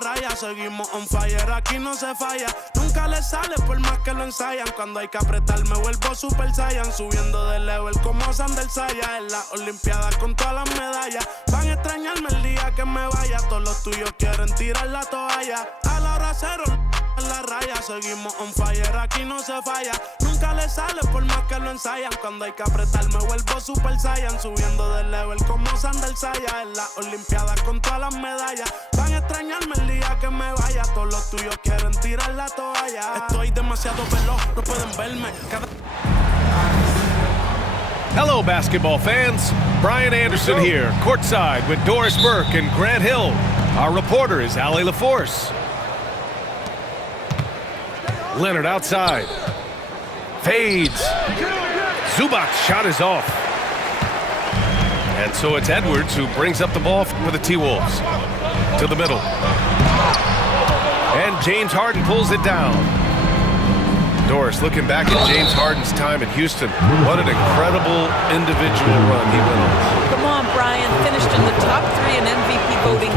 raya. Seguimos on fire, aquí no se falla. Nunca le sale por más que lo ensayan. Cuando hay que apretar me vuelvo Super Saiyan. Subiendo de level como Sander Saya. En las Olimpiadas con todas las medallas. Van a extrañarme el día que me vaya. Todos los tuyos quieren tirar la toalla. A la hora cero en la raya. Seguimos on fire, aquí no se falla. Nunca le sale por más que lo ensayan. Cuando hay que apretar me vuelvo Super Saiyan. Subiendo de level como Sander Saya. En las Olimpiadas con todas las medallas. Van a extrañarme el día que me vaya. Todos los tuyos quieren tirar la toalla. Estoy demasiado veloz, no pueden verme. Hello, basketball fans. Brian Anderson here, courtside with Doris Burke and Grant Hill. Our reporter is Allie LaForce. Leonard outside. Fades. Zubac's shot is off. And so it's Edwards who brings up the ball for the T-Wolves. To the middle. And James Harden pulls it down. Doris looking back at James Harden's time in Houston. What an incredible individual run he went on. Come on, Brian. Finished in the top 3 in MVP voting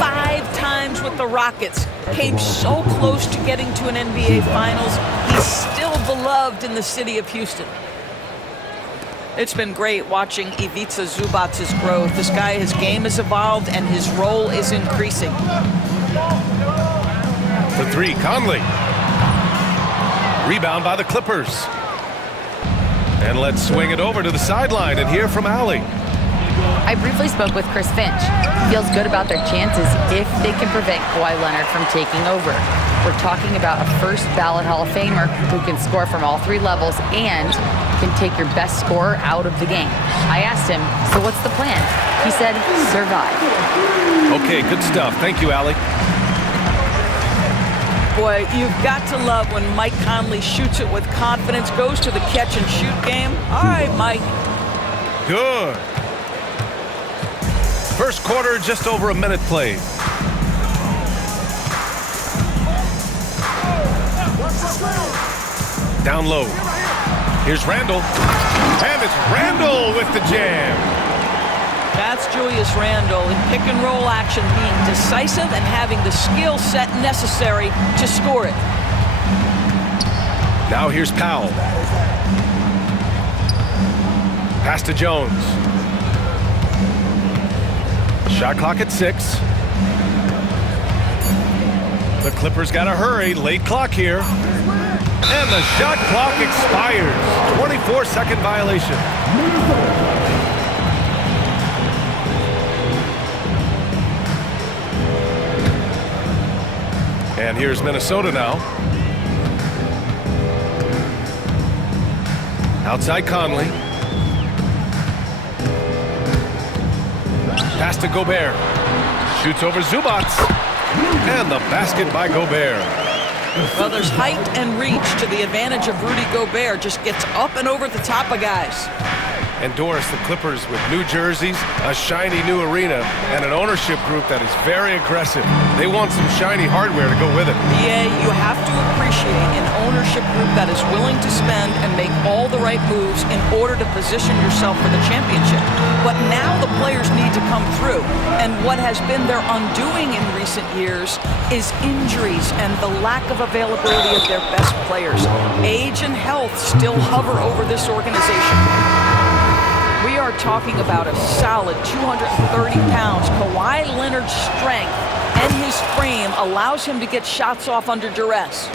5 times with the Rockets. Came so close to getting to an NBA Finals. He's still beloved in the city of Houston. It's been great watching Ivica Zubac's growth. This guy, his game has evolved and his role is increasing. For 3, Conley. Rebound by the Clippers. And let's swing it over to the sideline and hear from Allie. I briefly spoke with Chris Finch. He feels good about their chances if they can prevent Kawhi Leonard from taking over. We're talking about a first ballot Hall of Famer who can score from all 3 levels and can take your best scorer out of the game. I asked him, so what's the plan? He said, survive. Okay, good stuff. Thank you, Allie. Boy, you've got to love when Mike Conley shoots it with confidence, goes to the catch and shoot game. All right, Mike. Good. First quarter, just over a minute played. Down low. Here's Randall. And it's Randall with the jam. That's Julius Randle in pick and roll action, being decisive and having the skill set necessary to score it. Now here's Powell. Pass to Jones. Shot clock at 6. The Clippers got to hurry. Late clock here. And the shot clock expires. 24-second violation. And here's Minnesota now. Outside Conley. Pass to Gobert. Shoots over Zubac. And the basket by Gobert. Well, there's height and reach to the advantage of Rudy Gobert. Just gets up and over the top of guys. And Doris, the Clippers with new jerseys, a shiny new arena, and an ownership group that is very aggressive. They want some shiny hardware to go with it. Yeah, you have to appreciate an ownership group that is willing to spend and make all the right moves in order to position yourself for the championship. But now the players need to come through. And what has been their undoing in recent years is injuries and the lack of availability of their best players. Age and health still hover over this organization. We are talking about a solid 230 pounds. Kawhi Leonard's strength and his frame allows him to get shots off under duress.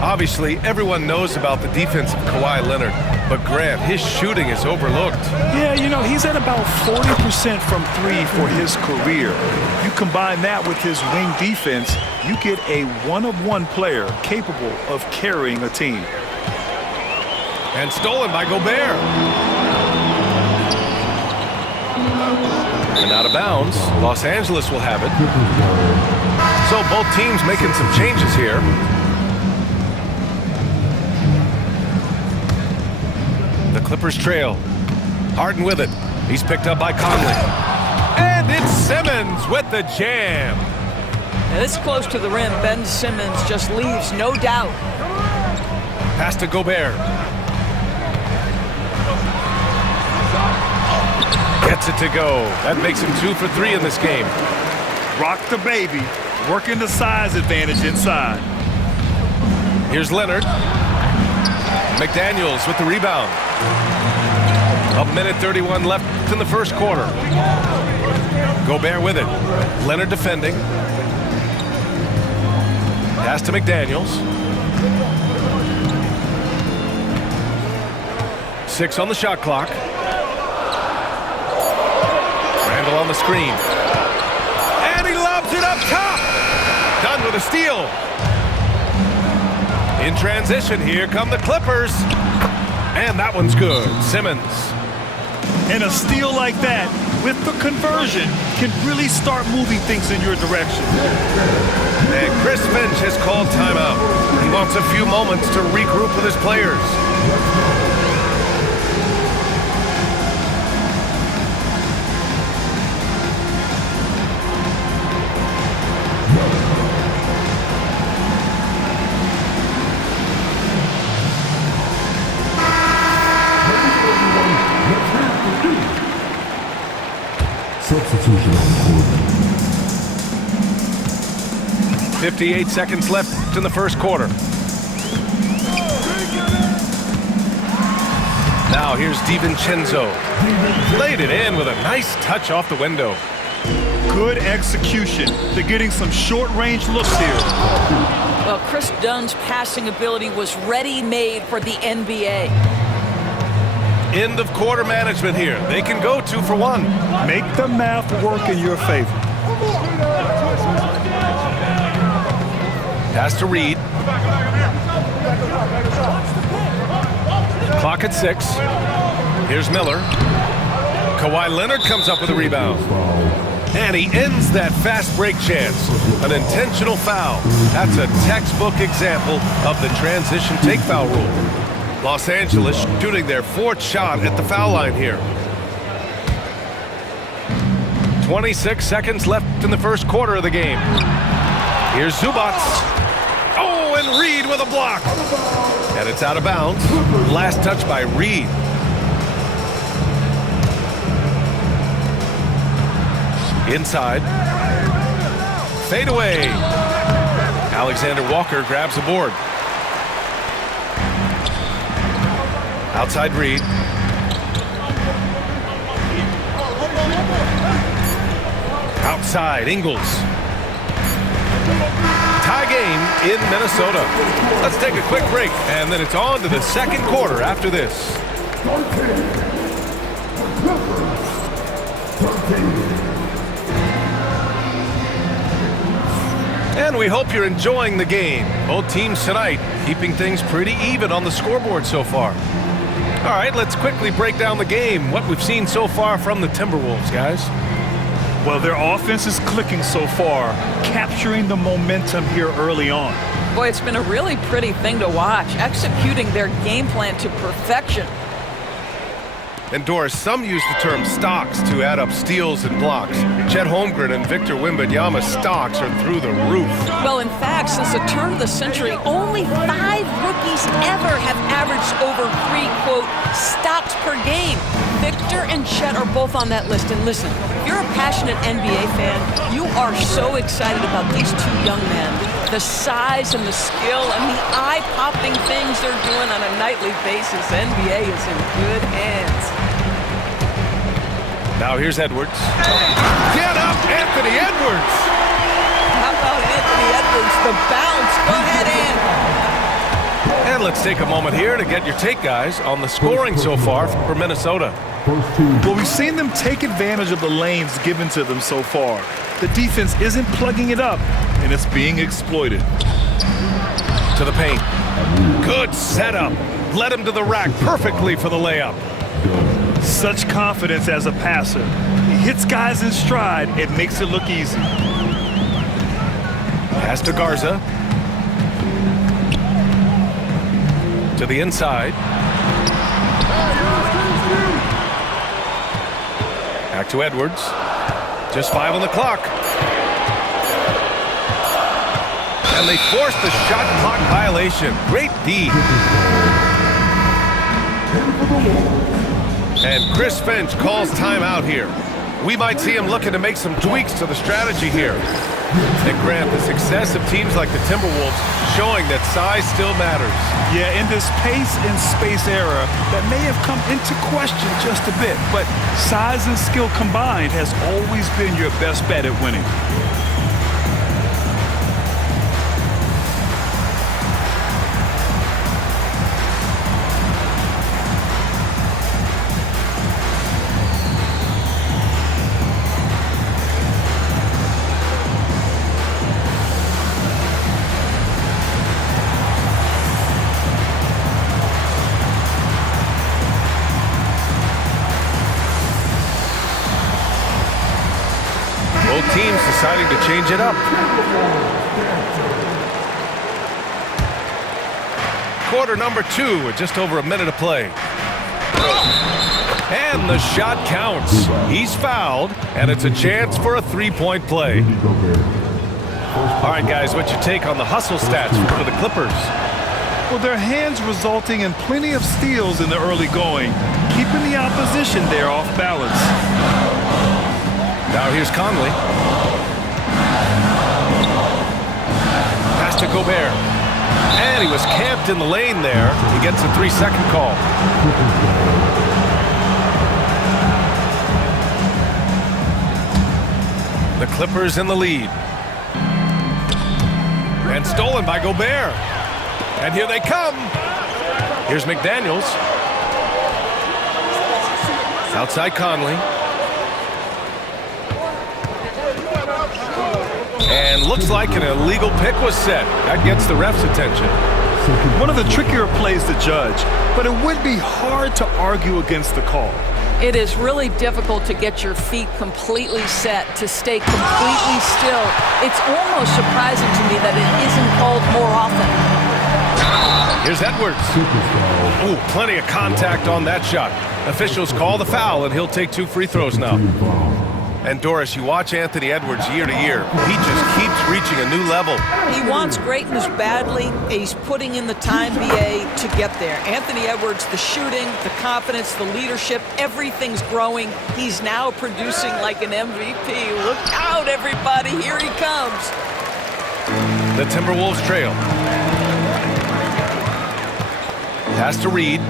Obviously, everyone knows about the defense of Kawhi Leonard, but Grant, his shooting is overlooked. Yeah, you know, he's at about 40% from 3 for his career. You combine that with his wing defense, you get a one-of-one player capable of carrying a team. And stolen by Gobert. And out of bounds. Los Angeles will have it. So both teams making some changes here. The Clippers trail. Harden with it. He's picked up by Conley. And it's Simmons with the jam. Now this close to the rim, Ben Simmons just leaves no doubt. Pass to Gobert. Gets it to go. That makes him 2 for 3 in this game. Rock the baby, working the size advantage inside. Here's Leonard. McDaniels with the rebound. 1:31 left in the first quarter. Gobert with it. Leonard defending. Pass to McDaniels. 6 on the shot clock. Randall on the screen. And he lobs it up top. Done with a steal. In transition, here come the Clippers. And that one's good. Simmons. And a steal like that, with the conversion, can really start moving things in your direction. And Chris Finch has called timeout. He wants a few moments to regroup with his players. Substitution on the court. 58 seconds left in the first quarter. Now here's DiVincenzo. Laid it in with a nice touch off the window. Good execution. They're getting some short-range looks here. Well, Chris Dunn's passing ability was ready-made for the NBA. End of quarter management here. They can go 2 for 1. Make the math work in your favor. Pass to Reed. Clock at 6. Here's Miller. Kawhi Leonard comes up with a rebound. And he ends that fast break chance. An intentional foul. That's a textbook example of the transition take foul rule. Los Angeles shooting their 4th shot at the foul line here. 26 seconds left in the first quarter of the game. Here's Zubac. Oh, and Reed with a block. And it's out of bounds. Last touch by Reed. Inside. Fade away. Alexander Walker grabs the board. Outside Reed. Outside Ingles. Tie game in Minnesota. Let's take a quick break, and then it's on to the second quarter after this. And we hope you're enjoying the game. Both teams tonight keeping things pretty even on the scoreboard so far. All right, let's quickly break down the game. What we've seen so far from the Timberwolves, guys. Well, their offense is clicking so far, capturing the momentum here early on. Boy, it's been a really pretty thing to watch, executing their game plan to perfection. And Doris, some use the term stocks to add up steals and blocks. Chet Holmgren and Victor Wembanyama's stocks are through the roof. Well, in fact, since the turn of the century, only 5 rookies ever have averaged over 3, quote, stocks per game. Victor and Chet are both on that list. And listen, if you're a passionate NBA fan, you are so excited about these 2 young men. The size and the skill and the eye-popping things they're doing on a nightly basis. NBA is in good hands. Now here's Edwards. Get up, Anthony Edwards! How about Anthony Edwards, the bounce? Go ahead, Ant. And let's take a moment here to get your take, guys, on the scoring so far for Minnesota. Well, we've seen them take advantage of the lanes given to them so far. The defense isn't plugging it up, and it's being exploited. To the paint. Good setup. Led him to the rack perfectly for the layup. Such confidence as a passer. He hits guys in stride. It makes it look easy. Pass to Garza. To the inside. Back to Edwards. Just 5 on the clock. And they forced the shot clock violation. Great D. And Chris Finch calls timeout here. We might see him looking to make some tweaks to the strategy here. And Grant, the success of teams like the Timberwolves showing that size still matters. Yeah, in this pace and space era, that may have come into question just a bit, but size and skill combined has always been your best bet at winning. Both teams deciding to change it up. Quarter number 2 with just over a minute of play. And the shot counts. He's fouled, and it's a chance for a three-point play. All right, guys, what's your take on the hustle stats for the Clippers? Well, their hands resulting in plenty of steals in the early going, keeping the opposition there off balance. Now here's Conley. Pass to Gobert. And he was camped in the lane there. He gets a 3-second call. The Clippers in the lead. And stolen by Gobert. And here they come. Here's McDaniels. Outside Conley. And looks like an illegal pick was set. That gets the ref's attention. One of the trickier plays to judge, but it would be hard to argue against the call. It is really difficult to get your feet completely set, to stay completely still. It's almost surprising to me that it isn't called more often. Here's Edwards. Ooh, plenty of contact on that shot. Officials call the foul, and he'll take 2 free throws now. And Doris, you watch Anthony Edwards year to year. He just keeps reaching a new level. He wants greatness badly. He's putting in the time, BA, to get there. Anthony Edwards, the shooting, the confidence, the leadership, everything's growing. He's now producing like an MVP. Look out, everybody. Here he comes. The Timberwolves trail. Pass to Reed.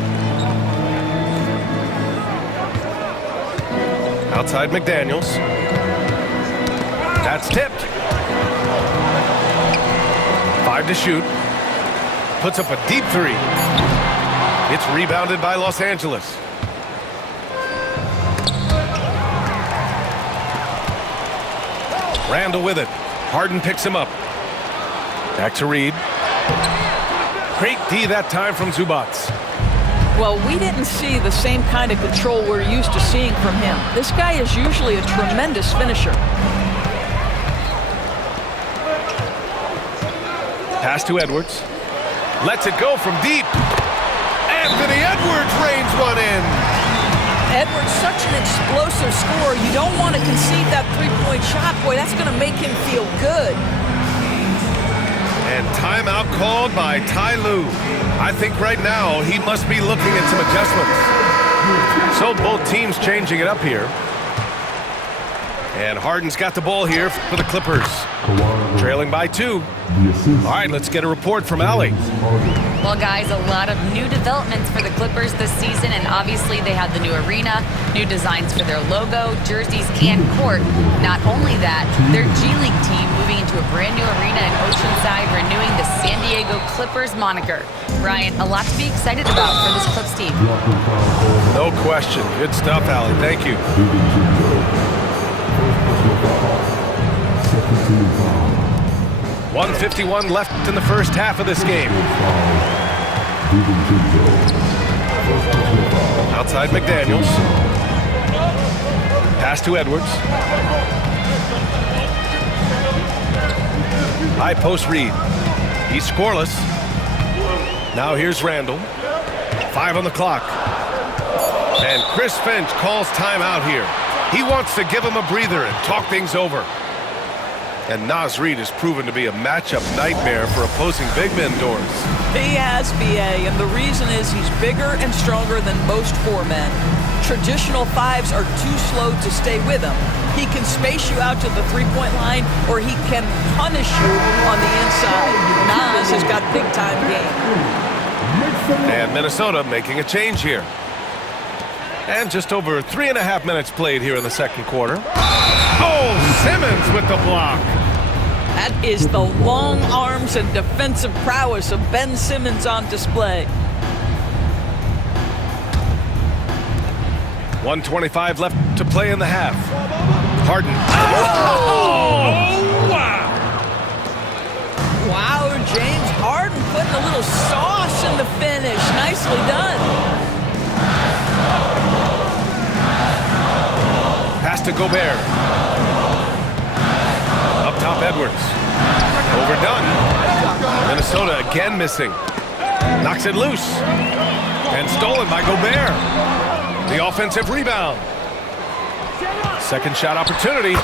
Outside McDaniels. That's tipped. 5 to shoot. Puts up a deep 3. It's rebounded by Los Angeles. Randall with it. Harden picks him up. Back to Reed. Great D that time from Zubats. Well, we didn't see the same kind of control we're used to seeing from him. This guy is usually a tremendous finisher. Pass to Edwards. Lets it go from deep. Anthony Edwards rains one in. Edwards, such an explosive scorer. You don't want to concede that three-point shot. Boy, that's going to make him feel good. And timeout called by Ty Lue. I think right now he must be looking at some adjustments. So both teams changing it up here. And Harden's got the ball here for the Clippers. Trailing by 2. All right, let's get a report from Allie. Well, guys, a lot of new developments for the Clippers this season, and obviously they have the new arena, new designs for their logo, jerseys, and court. Not only that, their G League team moving into a brand new arena in Oceanside, renewing the San Diego Clippers moniker. Brian, a lot to be excited about for this Clips team. No question. Good stuff, Allie. Thank you. 1:51 left in the first half of this game. Outside McDaniels. Pass to Edwards. High post Reed. He's scoreless. Now here's Randall. 5 on the clock. And Chris Finch calls timeout here. He wants to give him a breather and talk things over. And Naz Reid has proven to be a matchup nightmare for opposing big men, Doris. He has, BA, and the reason is he's bigger and stronger than most 4 men. Traditional fives are too slow to stay with him. He can space you out to the three-point line, or he can punish you on the inside. Nas has got big-time game. And Minnesota making a change here. And just over 3.5 minutes played here in the second quarter. Oh, Simmons with the block. That is the long arms and defensive prowess of Ben Simmons on display. 1:25 left to play in the half. Harden. Oh! Wow! Wow, James Harden putting a little sauce in the finish. Nicely done. Pass to Gobert. Up top, Edwards. Overdone. Minnesota again missing. Knocks it loose. And stolen by Gobert. The offensive rebound. Second shot opportunity.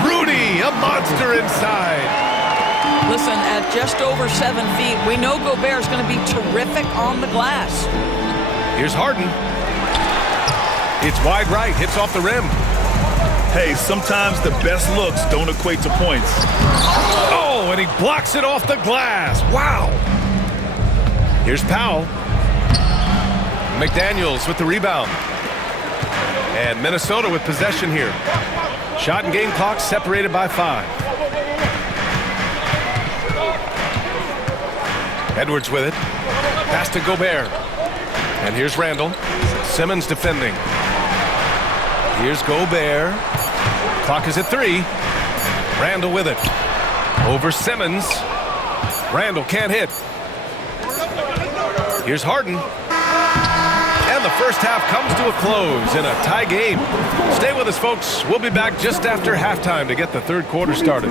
Rudy, a monster inside. Listen, at just over 7 feet, we know Gobert's going to be terrific on the glass. Here's Harden. It's wide right, hits off the rim. Hey, sometimes the best looks don't equate to points. Oh, and he blocks it off the glass. Wow. Here's Powell. McDaniels with the rebound. And Minnesota with possession here. Shot and game clock separated by 5. Edwards with it. Pass to Gobert. And here's Randall. Simmons defending. Here's Gobert. Clock is at 3. Randall with it. Over Simmons. Randall can't hit. Here's Harden. And the first half comes to a close in a tie game. Stay with us, folks. We'll be back just after halftime to get the third quarter started.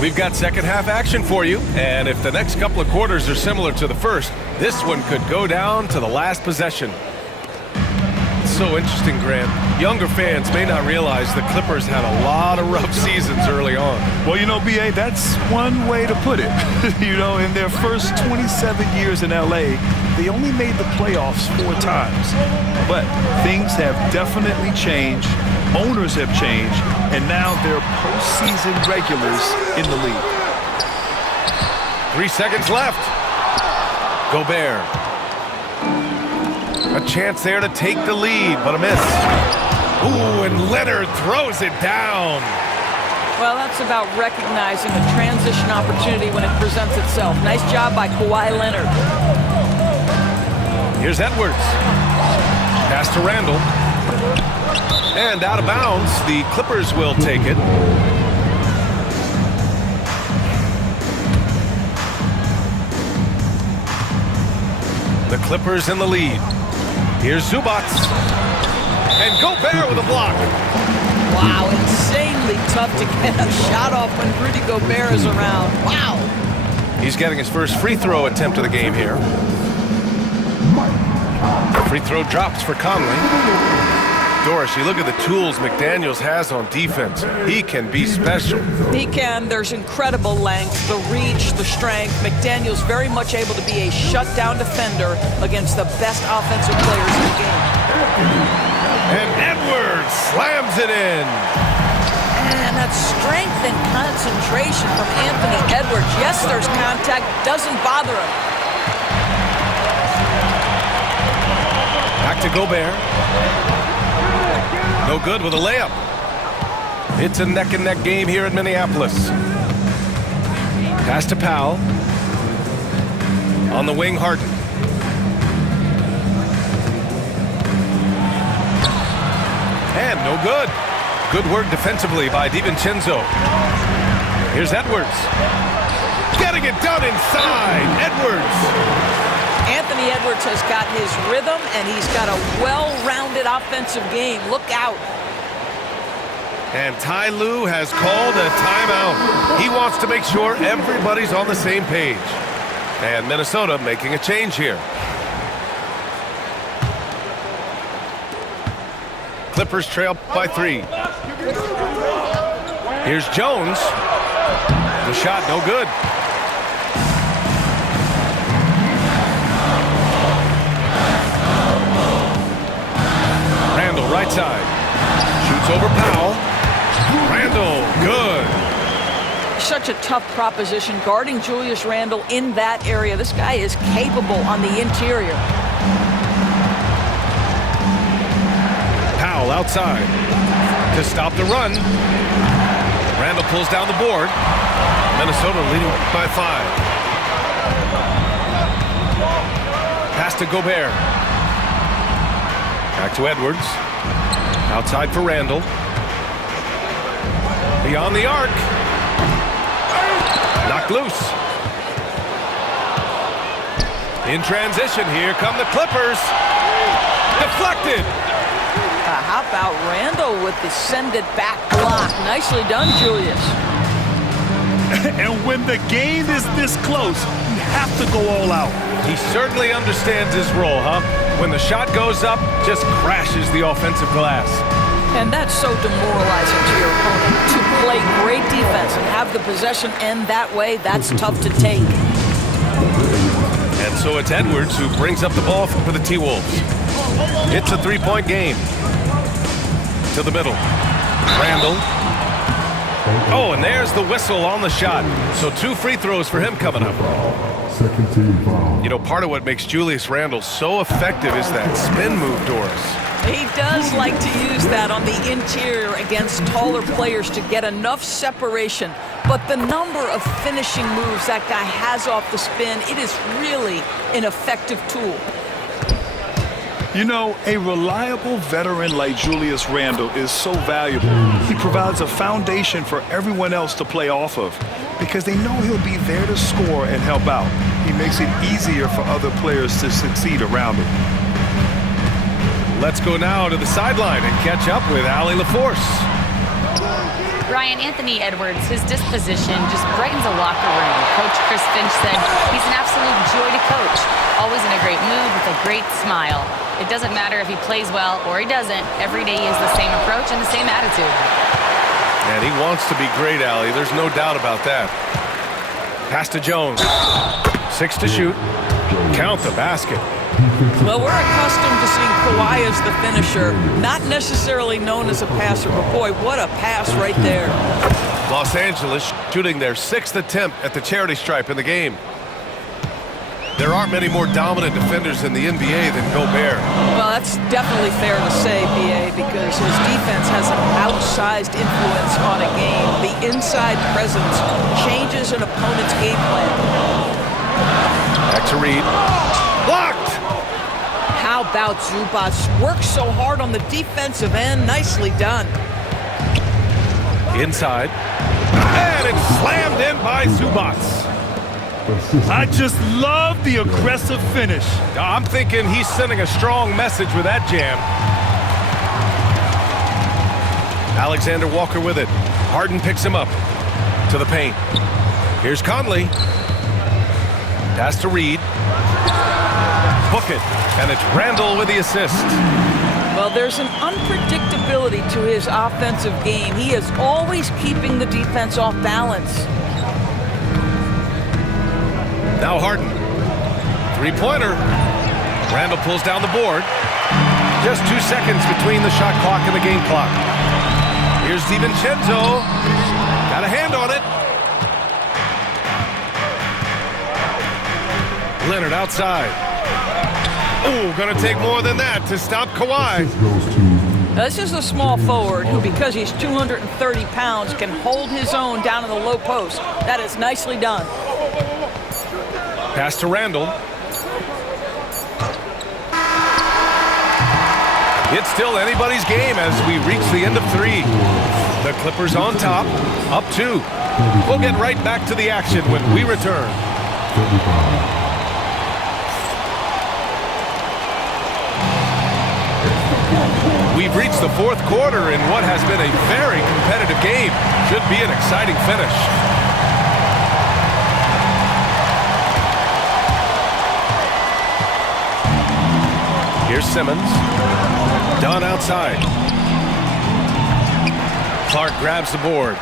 We've got second half action for you, and if the next couple of quarters are similar to the first, this one could go down to the last possession. It's so interesting, Grant. Younger fans may not realize the Clippers had a lot of rough seasons early on. Well, you know, B.A., that's one way to put it. You know, in their first 27 years in L.A., they only made the playoffs 4 times. But things have definitely changed. Owners have changed, and now they're postseason regulars in the league. 3 seconds left. Gobert. A chance there to take the lead, but a miss. Ooh, and Leonard throws it down. Well, that's about recognizing a transition opportunity when it presents itself. Nice job by Kawhi Leonard. Here's Edwards. Pass to Randall. And out of bounds, the Clippers will take it. The Clippers in the lead. Here's Zubac. And Gobert with a block. Wow, insanely tough to get a shot off when Rudy Gobert is around. Wow. He's getting his first free throw attempt of the game here. Free throw drops for Conley. Doris, you look at the tools McDaniels has on defense. He can be special. He can. There's incredible length, the reach, the strength. McDaniels very much able to be a shutdown defender against the best offensive players in the game. And Edwards slams it in. And that strength and concentration from Anthony Edwards. Yes, there's contact. Doesn't bother him. Back to Gobert. No good with a layup. It's a neck-and-neck game here in Minneapolis. Pass to Powell. On the wing, Harden. And no good. Good work defensively by DiVincenzo. Here's Edwards. Getting it done inside. Edwards. Anthony Edwards has got his rhythm, and he's got a well-rounded offensive game. Look out. And Ty Lue has called a timeout. He wants to make sure everybody's on the same page. And Minnesota making a change here. Clippers trail by 3. Here's Jones. The shot no good. Right side. Shoots over Powell. Randle, good. Such a tough proposition guarding Julius Randle in that area. This guy is capable on the interior. Powell outside to stop the run. Randle pulls down the board. Minnesota leading by 5. Pass to Gobert. Back to Edwards. Outside for Randle. Beyond the arc. Knocked loose. In transition, here come the Clippers. Deflected. How about Randle with the send it back block? Nicely done, Julius. And when the game is this close, you have to go all out. He certainly understands his role, huh? When the shot goes up, just crashes the offensive glass. And that's so demoralizing to your opponent. To play great defense and have the possession end that way, that's tough to take. And so it's Edwards who brings up the ball for the T-Wolves. It's a 3-point game. To the middle. Randle. Oh, and there's the whistle on the shot. So 2 free throws for him coming up. Second team foul. You know, part of what makes Julius Randle so effective is that spin move, Doris. He does like to use that on the interior against taller players to get enough separation. But the number of finishing moves that guy has off the spin, it is really an effective tool. You know, a reliable veteran like Julius Randle is so valuable. He provides a foundation for everyone else to play off of because they know he'll be there to score and help out. He makes it easier for other players to succeed around him. Let's go now to the sideline and catch up with Allie LaForce. Ryan, Anthony Edwards, his disposition just brightens a locker room. Coach Chris Finch said he's an absolute joy to coach. Always in a great mood with a great smile. It doesn't matter if he plays well or he doesn't. Every day he has the same approach and the same attitude. And he wants to be great, Allie. There's no doubt about that. Pass to Jones. 6 to shoot. Count the basket. Well, we're accustomed to seeing Kawhi as the finisher, not necessarily known as a passer, but boy, what a pass right there. Los Angeles shooting their 6th attempt at the charity stripe in the game. There aren't many more dominant defenders in the NBA than Gobert. Well, that's definitely fair to say, B.A., because his defense has an outsized influence on a game. The inside presence changes an opponent's game plan. Back to Reed. Blocked! How about Zubac? Works so hard on the defensive end. Nicely done. Inside. And it's slammed in by Zubac. I just love the aggressive finish. I'm thinking he's sending a strong message with that jam. Alexander Walker with it. Harden picks him up to the paint. Here's Conley. Pass to Reed. Book it. And it's Randle with the assist. Well, there's an unpredictability to his offensive game. He is always keeping the defense off balance. Now Harden. 3-pointer. Randle pulls down the board. Just 2 seconds between the shot clock and the game clock. Here's DiVincenzo. Got a hand on it. Leonard outside. Oh, gonna take more than that to stop Kawhi. Now, this is a small forward who, because he's 230 pounds, can hold his own down in the low post. That is nicely done. Pass to Randle. It's still anybody's game as we reach the end of 3. The Clippers on top, up 2. We'll get right back to the action when we return. We've reached the 4th quarter in what has been a very competitive game. Should be an exciting finish. Here's Simmons. Dunn outside. Clark grabs the board.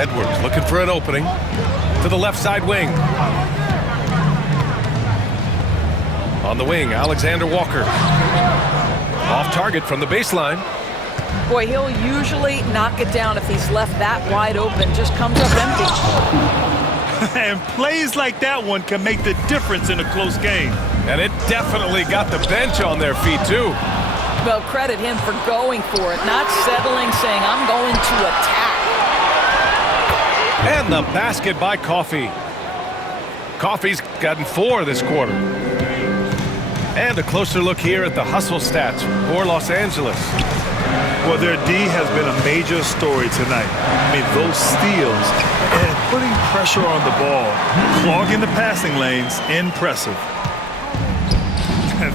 Edwards looking for an opening to the left side wing. On the wing, Alexander Walker. Off target from the baseline. Boy, he'll usually knock it down if he's left that wide open. Just comes up empty. And plays like that one can make the difference in a close game. And it definitely got the bench on their feet, too. Well, credit him for going for it, not settling, saying, I'm going to attack. And the basket by Coffey. Coffey's gotten 4 this quarter. And a closer look here at the hustle stats for Los Angeles. Well, their D has been a major story tonight. I mean, those steals and putting pressure on the ball, clogging the passing lanes, impressive.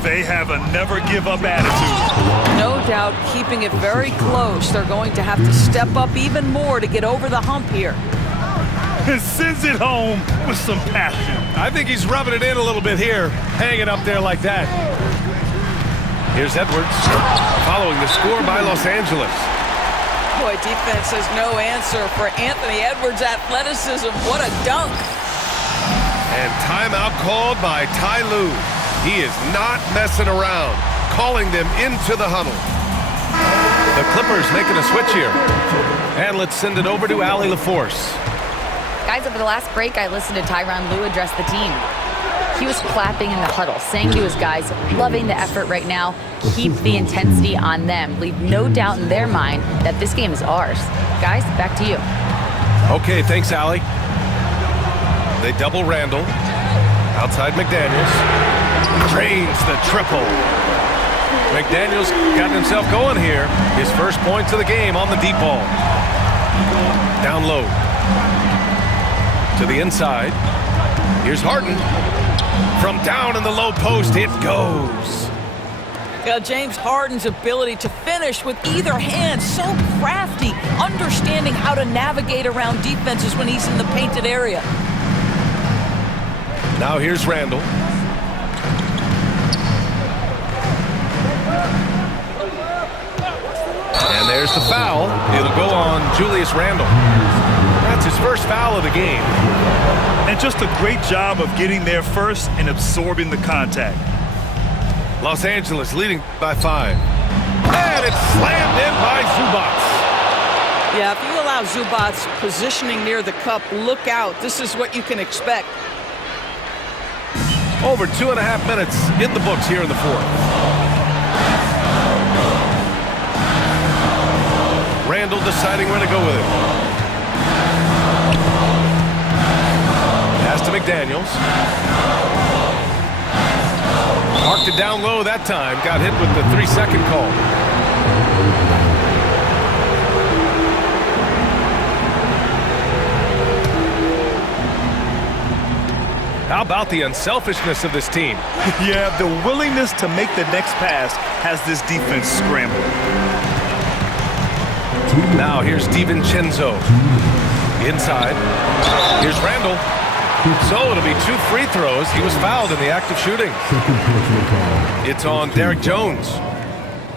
They have a never-give-up attitude. No doubt keeping it very close. They're going to have to step up even more to get over the hump here. And sends it home with some passion. I think he's rubbing it in a little bit here, hanging up there like that. Here's Edwards, following the score by Los Angeles. Boy, defense has no answer for Anthony Edwards' athleticism. What a dunk. And timeout called by Ty Lue. He is not messing around, calling them into the huddle. The Clippers making a switch here. And let's send it over to Allie LaForce. Guys, over the last break, I listened to Tyronn Lue address the team. He was clapping in the huddle, saying to his guys, loving the effort right now, keep the intensity on them. Leave no doubt in their mind that this game is ours. Guys, back to you. Okay, thanks, Allie. They double Randall. Outside McDaniels. Drains the triple. McDaniels got himself going here. His first points of the game on the deep ball. Down low. To the inside. Here's Harden. From down in the low post, it goes. Yeah, James Harden's ability to finish with either hand, so crafty, understanding how to navigate around defenses when he's in the painted area. Now here's Randall. And there's the foul. It'll go on Julius Randle. That's his first foul of the game. And just a great job of getting there first and absorbing the contact. Los Angeles leading by 5. And it's slammed in by Zubac. Yeah, if you allow Zubac's positioning near the cup, look out. This is what you can expect. Over 2.5 minutes in the books here in the fourth. Randall deciding where to go with it. Pass to McDaniels. Marked it down low that time. Got hit with the 3-second call. How about the unselfishness of this team? Yeah, the willingness to make the next pass has this defense scrambling. Now here's DiVincenzo. Inside. Here's Randall. So it'll be 2 free throws. He was fouled in the act of shooting. It's on Derek Jones.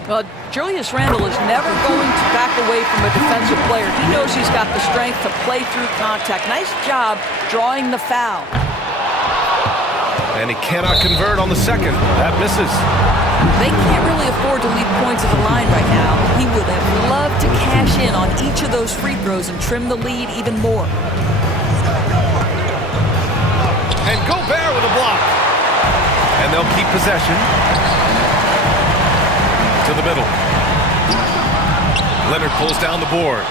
Well, Julius Randle is never going to back away from a defensive player. He knows he's got the strength to play through contact. Nice job drawing the foul. And he cannot convert on the second. That misses. They can't really afford to leave points at the line right now. He would have loved to cash in on each of those free throws and trim the lead even more. And Gobert with a block. And they'll keep possession. To the middle. Leonard pulls down the board.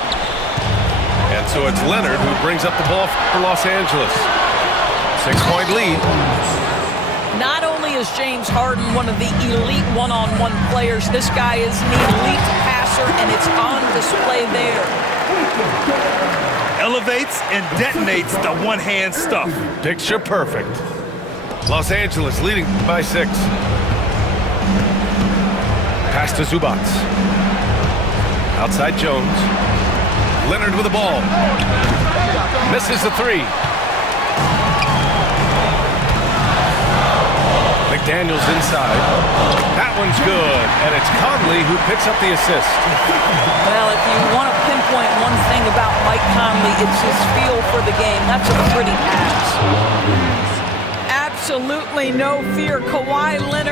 And so it's Leonard who brings up the ball for Los Angeles. 6-point lead. Not only is James Harden one of the elite one-on-one players, this guy is an elite passer, and it's on display there. Elevates and detonates the one-hand stuff. Picture perfect. Los Angeles leading by 6. Pass to Zubac. Outside Jones. Leonard with the ball. Misses the 3. McDaniels inside. That one's good. And it's Conley who picks up the assist. Well, if you want to pinpoint one thing about Mike Conley, it's his feel for the game. That's a pretty pass. Absolutely no fear. Kawhi Leonard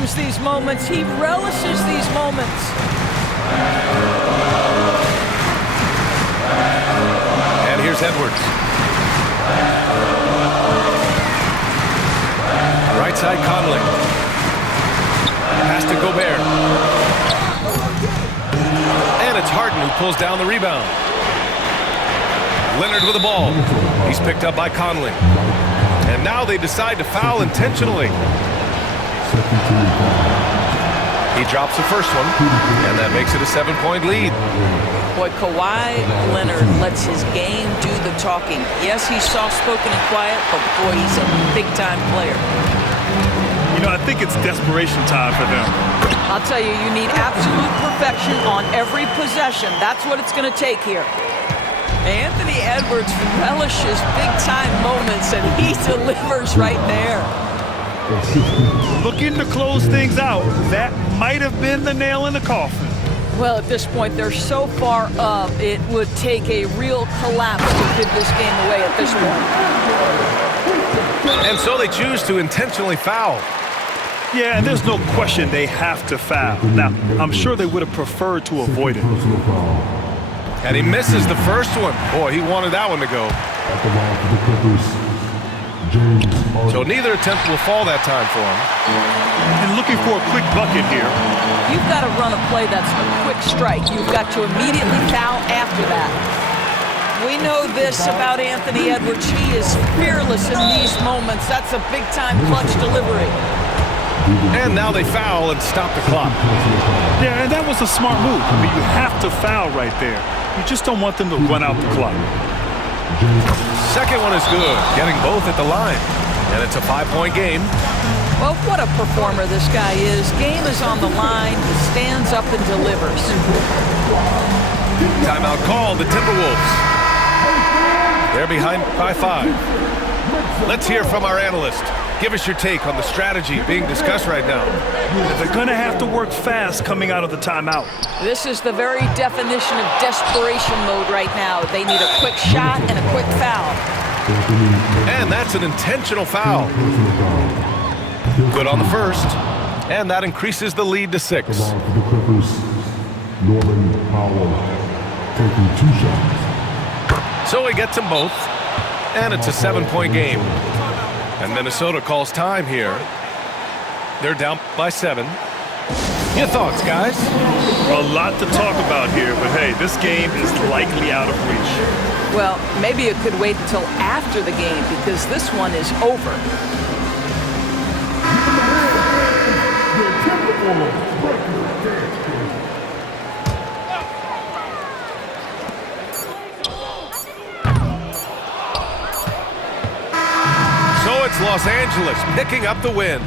welcomes these moments. He relishes these moments. And here's Edwards. Right side Conley. Pass to Gobert. And it's Harden who pulls down the rebound. Leonard with the ball. He's picked up by Conley. And now they decide to foul intentionally. He drops the first one, and that makes it a 7-point lead. Boy, Kawhi Leonard lets his game do the talking. Yes, he's soft-spoken and quiet, but boy, he's a big-time player. You know, I think it's desperation time for them. I'll tell you, you need absolute perfection on every possession. That's what it's going to take here. Anthony Edwards relishes big-time moments, and he delivers right there. Looking to close things out. That might have been the nail in the coffin. Well, at this point, they're so far up, it would take a real collapse to give this game away at this point. And so they choose to intentionally foul. Yeah, and there's no question they have to foul. Now, I'm sure they would have preferred to avoid it. And he misses the first one. Boy, he wanted that one to go. So neither attempt will fall that time for him. And looking for a quick bucket here. You've got to run a play that's a quick strike. You've got to immediately foul after that. We know this about Anthony Edwards. He is fearless in these moments. That's a big-time clutch delivery. And now they foul and stop the clock. Yeah, and that was a smart move. I mean, you have to foul right there. You just don't want them to run out the clock. Second one is good, getting both at the line. And it's a 5-point game. Well, what a performer this guy is. Game is on the line. He stands up and delivers. Timeout called, the Timberwolves. They're behind by 5. Let's hear from our analyst. Give us your take on the strategy being discussed right now. They're going to have to work fast coming out of the timeout. This is the very definition of desperation mode right now. They need a quick shot and a quick foul. And that's an intentional foul. Good on the first. And that increases the lead to 6. Norman Powell taking 2 shots. So he gets them both. And it's a 7-point game. And Minnesota calls time here. They're down by 7. Your thoughts, guys? A lot to talk about here, but hey, this game is likely out of reach. Well, maybe it could wait until after the game because this one is over. Los Angeles picking up the win.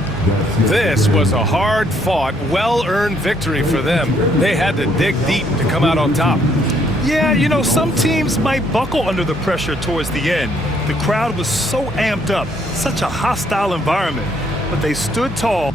This was a hard-fought, well-earned victory for them. They had to dig deep to come out on top. Yeah, you know, some teams might buckle under the pressure towards the end. The crowd was so amped up, such a hostile environment, but they stood tall.